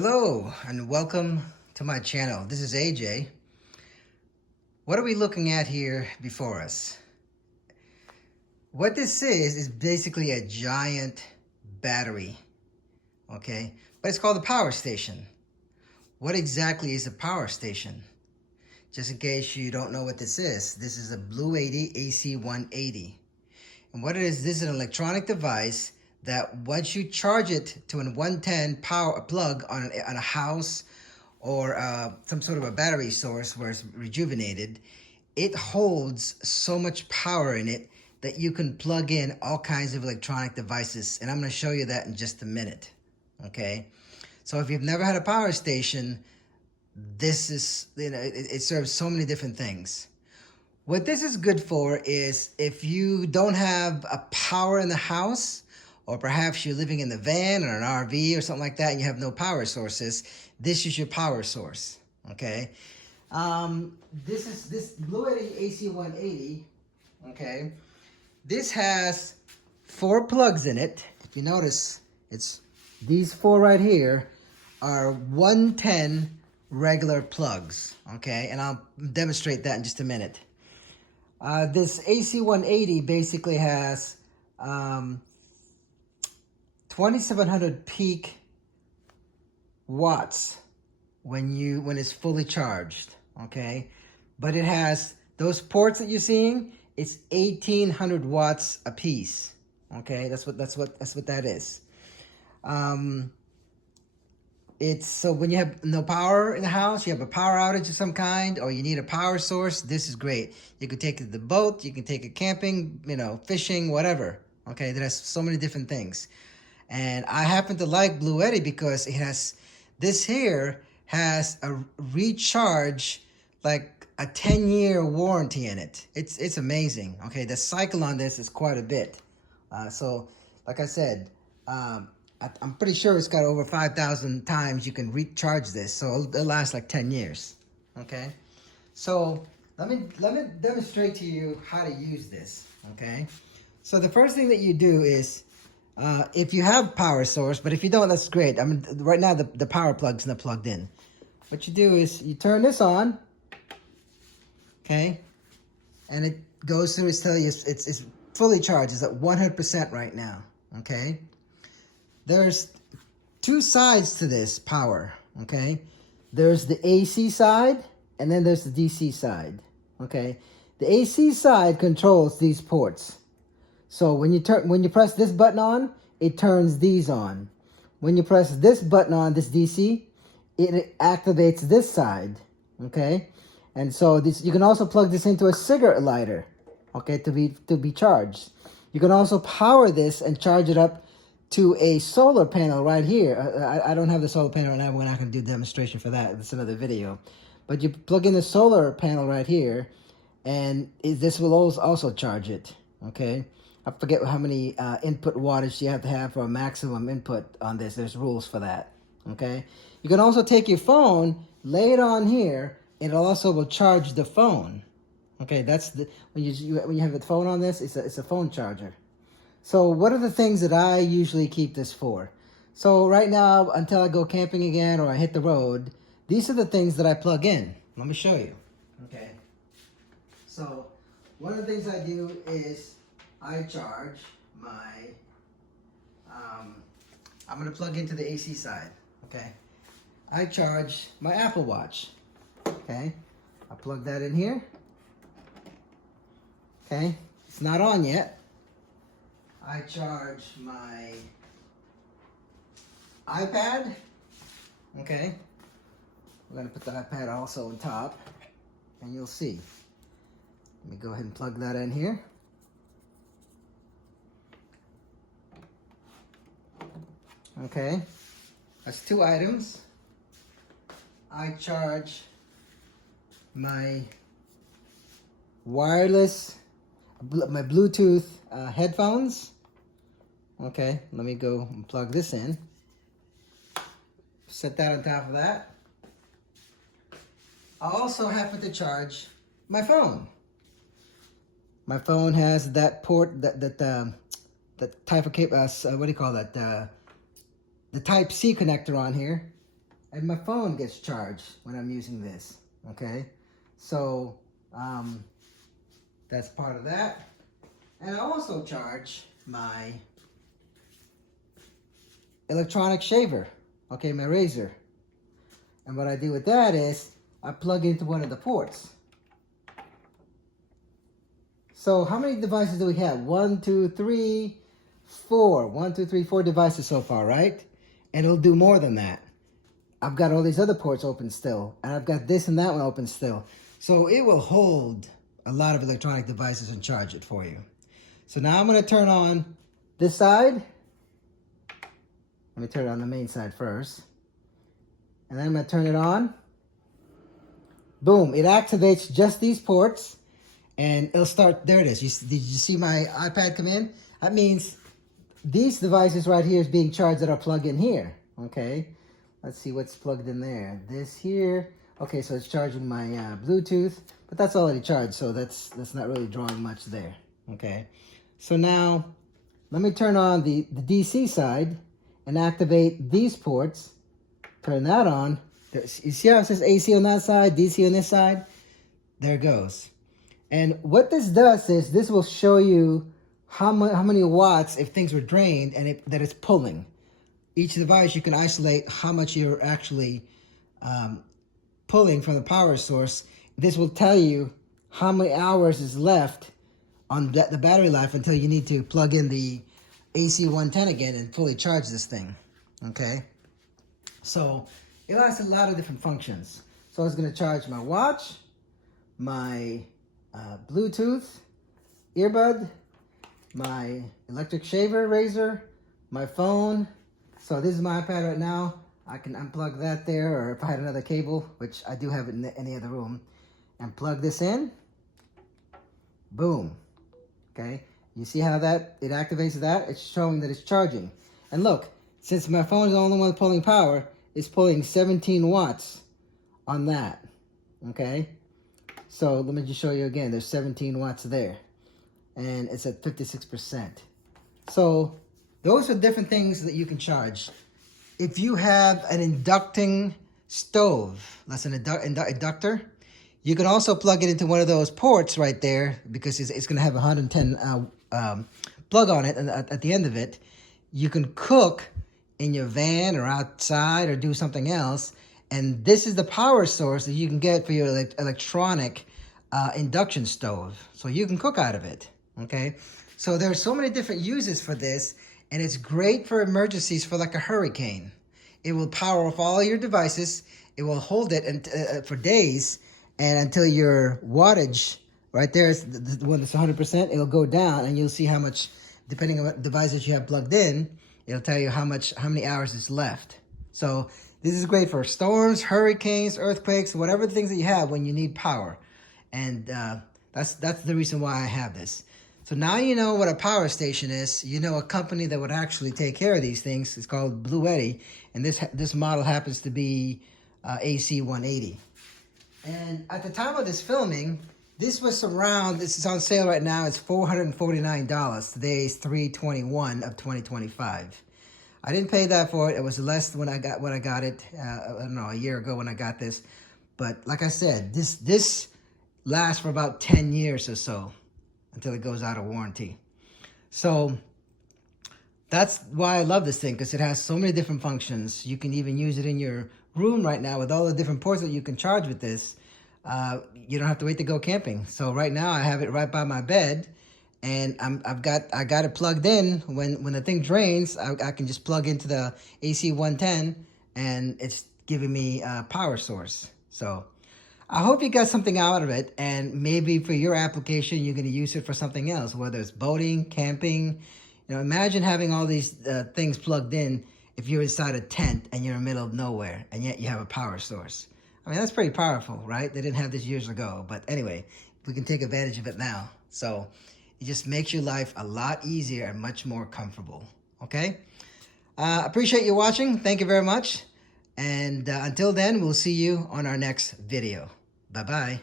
Hello and welcome to my channel. This is AJ. What are we looking at here before us? What this is basically a giant battery, okay? But it's called a power station. What exactly is a power station? Just in case you don't know what this is a Blue 80 AC180. And what it is, this is an electronic device that once you charge it to a 110 power plug on a house or some sort of a battery source where it's rejuvenated, it holds so much power in it that you can plug in all kinds of electronic devices. And I'm going to show you that in just a minute. Okay. So if you've never had a power station, this is, it serves so many different things. What this is good for is if you don't have a power in the house, or perhaps you're living in the van or an RV or something like that and you have no power sources, this is your power source, okay? This Blue 80 AC180, okay? This has 4 plugs in it. If you notice, it's these 4 right here are 110 regular plugs, okay? And I'll demonstrate that in just a minute. This AC180 basically has 2700 peak watts when it's fully charged, okay? But it has those ports that you're seeing, it's 1800 watts a piece, okay? That's what that is. It's so when you have no power in the house, you have a power outage of some kind, or you need a power source, this is great. You can take it to the boat, you can take it camping, fishing, whatever. Okay, there's so many different things. And I happen to like Blue 80 because it has, this here has a recharge, like a 10-year warranty in it. It's amazing. Okay, the cycle on this is quite a bit. So, like I said, I'm pretty sure it's got over 5,000 times you can recharge this, so it'll last like 10 years, okay? So let me demonstrate to you how to use this, okay? So the first thing that you do is, if you have power source, but if you don't, that's great. I mean, right now the power plug's not plugged in. What you do is you turn this on, okay? And it goes through, it's telling you it's fully charged, it's at 100% right now, okay? There's 2 sides to this power, okay? There's the AC side, and then there's the DC side, okay? The AC side controls these ports. So when you press this button on, it turns these on. When you press this button on, this DC, it activates this side, okay? And so you can also plug this into a cigarette lighter, okay, to be charged. You can also power this and charge it up to a solar panel right here. I don't have the solar panel right now. We're not going to do a demonstration for that. That's another video. But you plug in the solar panel right here, and this will also charge it, okay? I forget how many input wattage you have to have for a maximum input on this. There's rules for that, okay? You can also take your phone, lay it on here, and it also will charge the phone, okay? That's when you have the phone on this, it's a phone charger. So what are the things that I usually keep this for? So right now, until I go camping again or I hit the road, these are the things that I plug in. Let me show you. Okay. So one of the things I do is I charge my, I'm going to plug into the AC side. Okay. I charge my Apple Watch. Okay. I plug that in here. Okay. It's not on yet. I charge my iPad, okay? We're gonna put the iPad also on top, and you'll see. Let me go ahead and plug that in here. Okay, that's 2 items. I charge my wireless, my Bluetooth headphones. Okay, let me go and plug this in. Set that on top of that. I also happen to charge my phone. My phone has that port, that type of cable, what do you call that? The Type C connector on here. and my phone gets charged when I'm using this. Okay, so that's part of that. And I also charge my electronic shaver, okay, my razor. And what I do with that is I plug into one of the ports. So how many devices do we have? 1, 2, 3, 4. 1, 2, 3, 4 devices so far, right? And it'll do more than that. I've got all these other ports open still, and I've got this and that one open still. So it will hold a lot of electronic devices and charge it for you. So now I'm going to turn on this side. Let me turn it on the main side first. And then I'm going to turn it on. Boom, it activates just these ports. And it'll start, there it is. Did you see my iPad come in? That means these devices right here is being charged that are plugged in here, okay? Let's see what's plugged in there. This here, okay, so it's charging my Bluetooth, but that's already charged, so that's not really drawing much there, okay? So now, let me turn on the DC side and activate these ports. Turn that on. You see how it says AC on that side, DC on this side? There it goes. And what this does is this will show you how many watts if things were drained and that it's pulling. Each device you can isolate how much you're actually pulling from the power source. This will tell you how many hours is left on the battery life until you need to plug in the AC 110 again and fully charge this thing. Okay, so it has a lot of different functions. So I was going to charge my watch, my Bluetooth earbud, my electric shaver razor, my phone. So this is my iPad right now. I can unplug that there, or if I had another cable, which I do have it in any other room, and plug this in. Boom. Okay, you see how it activates that? It's showing that it's charging. And look, since my phone is the only one pulling power, it's pulling 17 watts on that. Okay, so let me just show you again. There's 17 watts there, and it's at 56%. So those are different things that you can charge. If you have an inducting stove, that's an inductor, you can also plug it into one of those ports right there, because it's going to have a 110 plug on it, and at the end of it, you can cook in your van or outside or do something else. And this is the power source that you can get for your electronic induction stove. So you can cook out of it, okay? So there are so many different uses for this, and it's great for emergencies, for like a hurricane. It will power off all your devices. It will hold it for days, and until your wattage right there is the one that's 100%, it'll go down, and you'll see how much, depending on what devices you have plugged in, it'll tell you how many hours is left. So this is great for storms, hurricanes, earthquakes, whatever things that you have when you need power. And that's the reason why I have this. So now you know what a power station is. You know a company that would actually take care of these things. It's called Blue Eddy, and this model happens to be AC 180. And at the time of this filming, this was this is on sale right now. It's $449. Today is $321 of 2025. I didn't pay that for it. It was less when I got it. I don't know, a year ago when I got this. But like I said, this lasts for about 10 years or so until it goes out of warranty. So that's why I love this thing, because it has so many different functions. You can even use it in your room right now with all the different ports that you can charge with this. You don't have to wait to go camping. So right now I have it right by my bed, and I got it plugged in. When the thing drains, I can just plug into the AC 110, and it's giving me a power source. So I hope you got something out of it, and maybe for your application, you're going to use it for something else, whether it's boating, camping. You know, imagine having all these things plugged in if you're inside a tent and you're in the middle of nowhere, and yet you have a power source. I mean, that's pretty powerful, right? They didn't have this years ago, but anyway, we can take advantage of it now. So it just makes your life a lot easier and much more comfortable, okay? Appreciate you watching. Thank you very much. And until then, we'll see you on our next video. Bye-bye.